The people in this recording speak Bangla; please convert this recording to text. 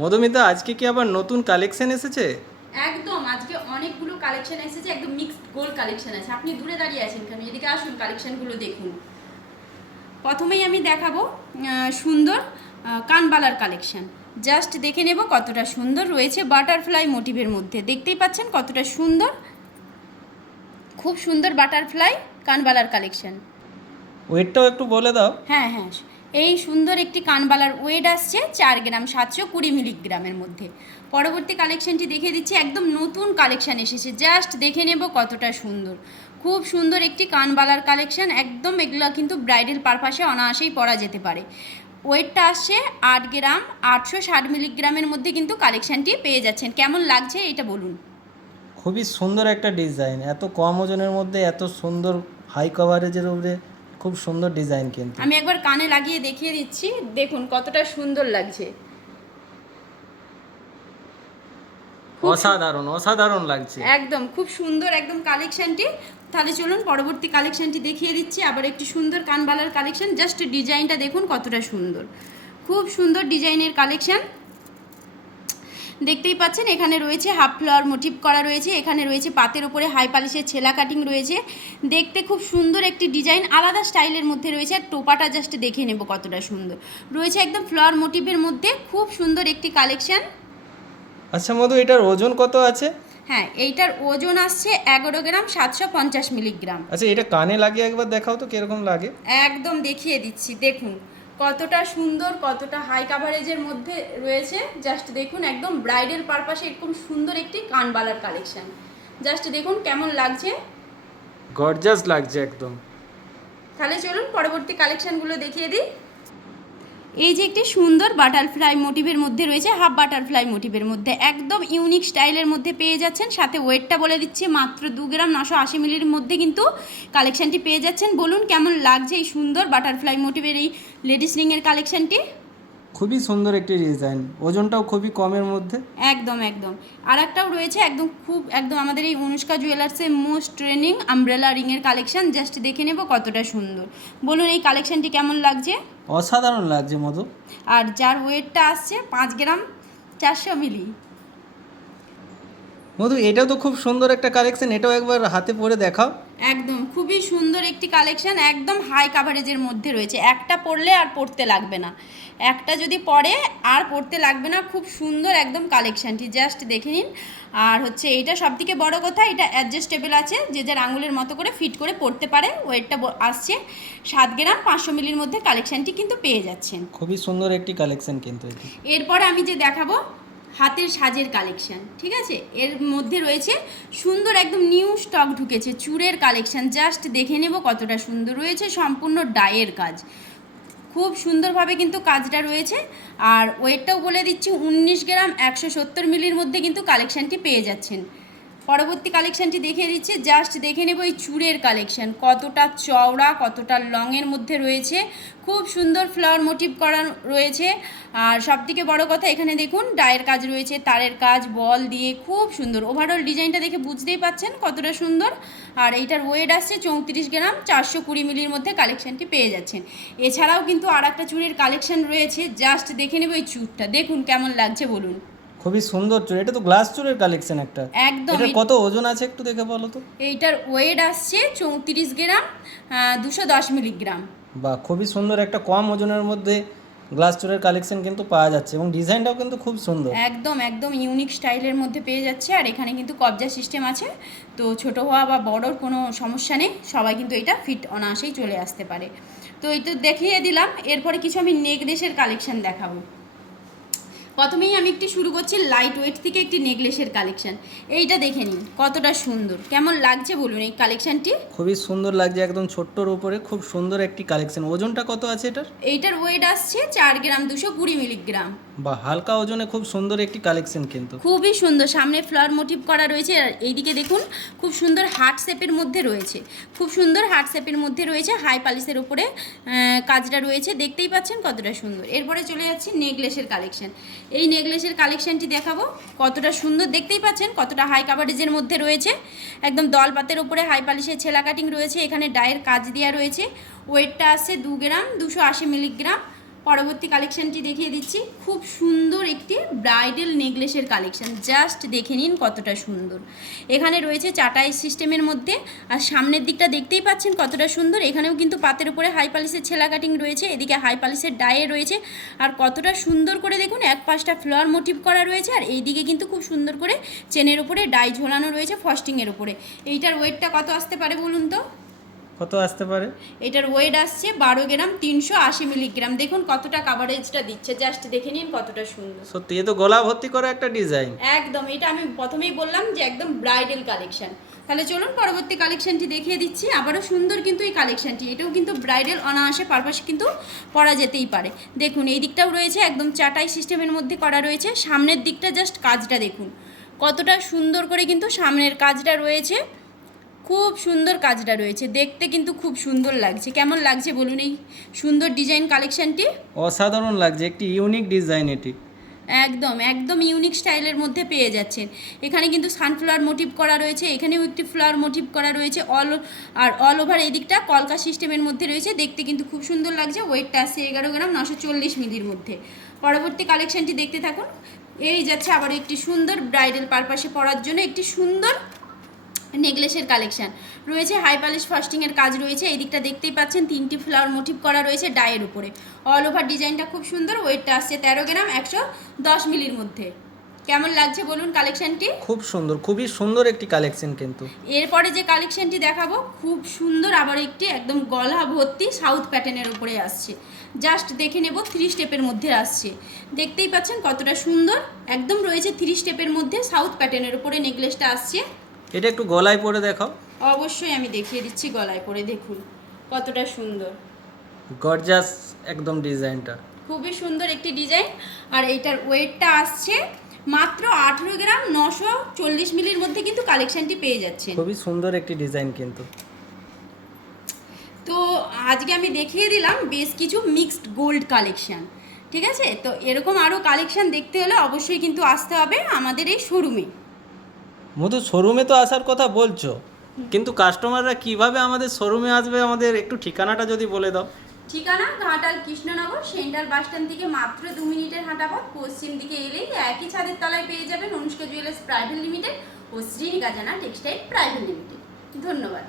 মধুমিতা, আজকে কি আবার নতুন কালেকশন এসেছে? একদম আজকে অনেকগুলো কালেকশন এসেছে, একদম মিক্সড গোল্ড কালেকশন আছে। আপনি দূরে দাঁড়িয়ে আছেন কেন? এদিকে আসুন, কালেকশনগুলো দেখুন। প্রথমেই আমি দেখাবো সুন্দর কানবালার কালেকশন। জাস্ট দেখে নেব কতটা সুন্দর রয়েছে বাটারফ্লাই মোটিভের মধ্যে। দেখতেই পাচ্ছেন কতটা সুন্দর, খুব সুন্দর বাটারফ্লাই কানবালার কালেকশন। ওয়েটটাও একটু বলে দাও। হ্যাঁ হ্যাঁ, এই সুন্দর একটি কানবালার ওয়েট আসছে 4 গ্রাম 720 মিলিগ্রামের মধ্যে। পরবর্তী কালেকশনটি দেখিয়ে দিচ্ছি, একদম নতুন কালেকশন এসেছে। জাস্ট দেখে নেব কতটা সুন্দর, খুব সুন্দর একটি কানবালার কালেকশন। একদম এগুলো কিন্তু ব্রাইডাল পারপাসে অনায়াসেই পরা যেতে পারে। ওয়েটটা আসছে 8 গ্রাম 860 মিলিগ্রামের মধ্যে কিন্তু কালেকশনটি পেয়ে যাচ্ছেন। কেমন লাগছে এটা বলুন। খুবই সুন্দর একটা ডিজাইন, এত কম ওজনের মধ্যে এত সুন্দর হাই কভারেজের উপরে খুব সুন্দর ডিজাইন কিন্তু। আমি একবার কানে লাগিয়ে দেখিয়ে দিচ্ছি, দেখুন কতটা সুন্দর লাগছে। অসাধারণ অসাধারণ লাগছে। একদম খুব সুন্দর একদম কালেকশনটি। তাহলে চলুন পরবর্তী কালেকশনটি দেখিয়ে দিচ্ছি। আবার একটি সুন্দর কানবালার কালেকশন। জাস্ট ডিজাইনটা দেখুন কতটা সুন্দর, খুব সুন্দর ডিজাইনের কালেকশন। দেখতেই পাচ্ছেন এখানে রয়েছে হাফ ফ্লাওয়ার মোটিভ করা রয়েছে, এখানে রয়েছে পাতের উপরে হাই পালিশের ছেলা কাটিং রয়েছে। দেখতে খুব সুন্দর একটি ডিজাইন, আলাদা স্টাইলের মধ্যে রয়েছে। আর টোপাটা জাস্ট দেখে নেব কতটা সুন্দর রয়েছে, একদম ফ্লাওয়ার মোটিভের মধ্যে খুব সুন্দর একটি কালেকশন। আচ্ছা মধু, এটার ওজন কত আছে? হ্যাঁ, এইটার ওজন আসছে 11 গ্রাম 750 মিলিগ্রাম। আচ্ছা, এটা কানে লাগিয়ে একবার দেখাও তো কিরকম লাগে। একদম দেখিয়ে দিচ্ছি, দেখুন কতটা সুন্দর, কতটা হাই কাভারেজের মধ্যে রয়েছে। জাস্ট দেখুন, একদম ব্রাইডাল পারপাসে এরকম সুন্দর একটি কানবালার কালেকশন। জাস্ট দেখুন কেমন লাগছে। গর্জাস লাগছে একদম। তাহলে চলুন পরবর্তী কালেকশনগুলো দেখিয়ে দিই। এই যে একটি সুন্দর বাটারফ্লাই মোটিভের মধ্যে রয়েছে, হাফ বাটারফ্লাই মোটিভের মধ্যে একদম ইউনিক স্টাইলের মধ্যে পেয়ে যাচ্ছেন। সাথে ওয়েটটা বলে দিচ্ছি, মাত্র 2 গ্রাম 980 মিলির মধ্যে কিন্তু কালেকশনটি পেয়ে যাচ্ছেন। বলুন কেমন লাগছে এই সুন্দর বাটারফ্লাই মোটিভের এই লেডিস রিংয়ের কালেকশনটি। খুবই সুন্দর একটি ডিজাইন, ওজনটাও খুবই কমের মধ্যে। একদম একদম। আর একটাও রয়েছে একদম খুব একদম আমাদের এই অনুষ্কা জুয়েলার্সের মোস্ট ট্রেন্ডিং আমব্রেলা রিংয়ের কালেকশন। জাস্ট দেখে নেব কতটা সুন্দর। বলুন এই কালেকশনটি কেমন লাগছে। অসাধারণ লাগছে মধু। আর যার ওয়েটটা আসছে 5 গ্রাম 400 মিলি। মধু, এটাও তো খুব সুন্দর একটা কালেকশন, এটাও একবার হাতে পরে দেখাও। একদম খুবই সুন্দর একটি কালেকশন, একদম হাই কাভারেজের মধ্যে রয়েছে। একটা পরলে আর পরতে লাগবে না, একটা যদি পরে আর পরতে লাগবে না। খুব সুন্দর একদম কালেকশনটি, জাস্ট দেখে নিন। আর হচ্ছে এইটা সবথেকে বড় কথা, এটা অ্যাডজাস্টেবল আছে, যে যার আঙুলের মতো করে ফিট করে পরতে পারে। ওয়েটটা আসছে 7 গ্রাম 500 মিলির মধ্যে কালেকশনটি কিন্তু পেয়ে যাচ্ছেন। খুবই সুন্দর একটি কালেকশন কিন্তু এটি। এরপরে আমি যে দেখাবো হাতের সাজের কালেকশন, ঠিক আছে। এর মধ্যে রয়েছে সুন্দর একদম নিউ স্টক ঢুকেছে চূড়ের কালেকশন। জাস্ট দেখে নেব কতটা সুন্দর রয়েছে, সম্পূর্ণ ডাইয়ের কাজ, খুব সুন্দরভাবে কিন্তু কাজটা রয়েছে। আর ওয়েটটাও বলে দিচ্ছি 19 গ্রাম 170 মিলির মধ্যে কিন্তু কালেকশনটি পেয়ে যাচ্ছেন। পরবর্তী কালেকশনটি দেখিয়ে দিচ্ছে, জাস্ট দেখে নেব এই চূড়ের কালেকশন কতটা চওড়া, কতটা লংয়ের মধ্যে রয়েছে। খুব সুন্দর ফ্লাওয়ার মোটিভ করা রয়েছে। আর সবথেকে বড় কথা, এখানে দেখুন ডায়ের কাজ রয়েছে, তারের কাজ, বল দিয়ে খুব সুন্দর। ওভারঅল ডিজাইনটা দেখে বুঝতেই পাচ্ছেন কতটা সুন্দর। আর এইটার ওয়েট আসছে 34 গ্রাম 420 মিলির মধ্যে কালেকশনটি পেয়ে যাচ্ছেন। এছাড়াও কিন্তু আর একটা চুড়ির কালেকশন রয়েছে। জাস্ট দেখে নেব এই চুড়টা, দেখুন কেমন লাগছে বলুন। খুবই সুন্দর চুড়, এটা তো গ্লাস চুড়ের কালেকশন একটা। একদম। এটা কত ওজন আছে একটু দেখে বলো তো। এইটার ওয়েট আসছে 34 গ্রাম 210 মিলিগ্রাম। বা খুবই সুন্দর একটা কম ওজনের মধ্যে গ্লাস চুড়ের কালেকশন কিন্তু পাওয়া যাচ্ছে, এবং ডিজাইনটাও কিন্তু খুব সুন্দর। একদম একদম ইউনিক স্টাইলের মধ্যে পেয়ে যাচ্ছে। আর এখানে কিন্তু কবজা সিস্টেম আছে, তো ছোট হওয়া বা বড়োর কোনো সমস্যা নেই, সবাই কিন্তু এটা ফিট অনায়াসেই চলে আসতে পারে। তো এই তো দেখিয়ে দিলাম। এরপরে কিছু আমি নেকলেসের কালেকশন দেখাবো। প্রথমেই আমি একটি শুরু করছি লাইট ওয়েট থেকে একটি নেকলেসের কালেকশন। এইটা দেখে নিন কতটা সুন্দর, কেমন লাগছে বলুন এই কালেকশনটি। খুবই সুন্দর লাগছে, একদম ছোট্টর উপরে খুব সুন্দর একটি কালেকশন। ওজনটা কত আছে এটার? এইটার ওয়েট আসছে 4 গ্রাম 220 মিলিগ্রাম। বা হালকা ওজনে খুব সুন্দর একটি কালেকশন কিন্তু। খুবই সুন্দর, সামনে ফ্লাওয়ার মোটিভ করা রয়েছে। আর এইদিকে দেখুন খুব সুন্দর হার্ট শেপের মধ্যে রয়েছে, খুব সুন্দর হার্ট শেপের মধ্যে রয়েছে। হাই পালিশের উপরে কাজটা রয়েছে, দেখতেই পাচ্ছেন কতটা সুন্দর। এরপরে চলে যাচ্ছি নেকলেসের কালেকশন। এই নেকলেসের কালেকশনটি দেখাবো, কতটা সুন্দর দেখতেই পাচ্ছেন, কতটা হাই কাভারেজের মধ্যে রয়েছে। একদম দলপাতের উপরে হাই পালিশের ছেলা কাটিং রয়েছে, এখানে ডায়ের কাজ দেওয়া রয়েছে। ওয়েটটা আসছে 2 গ্রাম 280 মিলিগ্রাম। পরবর্তী কালেকশনটি দেখিয়ে দিচ্ছি, খুব সুন্দর একটি ব্রাইডাল নেকলেসের কালেকশন। জাস্ট দেখে নিন কতটা সুন্দর। এখানে রয়েছে চাটাই সিস্টেমের মধ্যে, আর সামনের দিকটা দেখতেই পাচ্ছেন কতটা সুন্দর। এখানেও কিন্তু পাতের উপরে হাই পালিশের ছেলা কাটিং রয়েছে, এদিকে হাই পালিশের ডায়ে রয়েছে, আর কতটা সুন্দর করে দেখুন এক পাশটা ফ্লাওয়ার মোটিভ করা রয়েছে, আর এইদিকে কিন্তু খুব সুন্দর করে চেনের উপরে ডাই ঝোলানো রয়েছে ফস্টিংয়ের উপরে। এইটার ওয়েটটা কত আসতে পারে বলুন তো? কত আসতে পারে? এটার ওয়েট আসছে 12 গ্রাম 380 মিলিগ্রাম। দেখুন কতটা কাভারেজটা দিচ্ছে, জাস্ট দেখে নিন কতটা সুন্দর। সত্যি এ তো গলা ভর্তি করা একটা ডিজাইন। একদম, এটা আমি প্রথমেই বললাম যে একদম ব্রাইডাল কালেকশন। তাহলে চলুন পরবর্তী কালেকশনটি দেখিয়ে দিচ্ছি। আবারও সুন্দর কিন্তু এই কালেকশনটি, এটাও কিন্তু ব্রাইডাল অনায়াসে পারপাসে কিন্তু পরা যেতেই পারে। দেখুন এই দিকটাও রয়েছে একদম চাটাই সিস্টেমের মধ্যে করা রয়েছে। সামনের দিকটা জাস্ট কাজটা দেখুন কতটা সুন্দর করে কিন্তু সামনের কাজটা রয়েছে, খুব সুন্দর কাজটা রয়েছে, দেখতে কিন্তু খুব সুন্দর লাগছে। কেমন লাগছে বলুন এই সুন্দর ডিজাইন কালেকশনটি? অসাধারণ লাগছে, একটি ইউনিক ডিজাইন এটি। একদম একদম ইউনিক স্টাইলের মধ্যে পেয়ে যাচ্ছেন। এখানে কিন্তু সানফ্লাওয়ার মোটিভ করা রয়েছে, এখানেও একটি ফ্লাওয়ার মোটিভ করা রয়েছে, অল ওভার এই দিকটা কলকা সিস্টেমের মধ্যে রয়েছে। দেখতে কিন্তু খুব সুন্দর লাগছে। ওয়েটটা আসছে 11 গ্রাম 940 মিলির মধ্যে। পরবর্তী কালেকশনটি দেখতে থাকুন। এই যাচ্ছে আবার একটি সুন্দর ব্রাইডাল পারপাসে পরার জন্য একটি সুন্দর নেকলেসের কালেকশন রয়েছে। হাই পালিশ ফাস্টিংয়ের কাজ রয়েছে, এই দিকটা দেখতেই পাচ্ছেন 3টি ফ্লাওয়ার মোটিভ করা রয়েছে ডায়ের উপরে। অল ওভার ডিজাইনটা খুব সুন্দর। ওয়েটটা আসছে 13 গ্রাম 110 মিলির মধ্যে। কেমন লাগছে বলুন কালেকশনটি? খুব সুন্দর, খুবই সুন্দর একটি কালেকশন। কিন্তু এরপরে যে কালেকশনটি দেখাবো খুব সুন্দর, আবার একটি একদম গলা ভর্তি সাউথ প্যাটার্নের উপরে আসছে। জাস্ট দেখে নেব 3 স্টেপের মধ্যে আসছে, দেখতেই পাচ্ছেন কতটা সুন্দর। একদম রয়েছে 3 স্টেপের মধ্যে সাউথ প্যাটার্নের উপরে নেকলেসটা আসছে। এটা একটু গলায় পরে দেখাও। অবশ্যই আমি দেখিয়ে দিচ্ছি গলায় পরে, দেখুন কতটা সুন্দর, গর্জাস একদম ডিজাইনটা। খুবই সুন্দর একটি ডিজাইন। আর এইটার ওয়েটটা আসছে মাত্র 18 গ্রাম 940 মিলির মধ্যে কিন্তু কালেকশনটি পেয়ে যাচ্ছে। খুবই সুন্দর একটি ডিজাইন কিন্তু। তো আজকে আমি দেখিয়ে দিলাম বেশ কিছু মিক্সড গোল্ড কালেকশন, ঠিক আছে? তো এরকম আরও কালেকশন দেখতে হলে অবশ্যই কিন্তু আসতে হবে আমাদের এই শোরুমে। মধু, শোরুমে তো আসার কথা বলছো, কিন্তু কাস্টমাররা কিভাবে আমাদের শোরুমে আসবে, আমাদের একটু ঠিকানাটা যদি বলে দাও। ঠিকানা Ghatal Krishnanagar central bus stand থেকে মাত্র 2 মিনিটের হাঁটা পথ। পশ্চিম দিকে এলেই একই ছাদের তলায় পেয়ে যাবেন অনুষ্কা জুয়েলার্স প্রাইভেট লিমিটেড ও শ্রীনিকা জানা টেক্সটাইল প্রাইভেট লিমিটেড। ধন্যবাদ।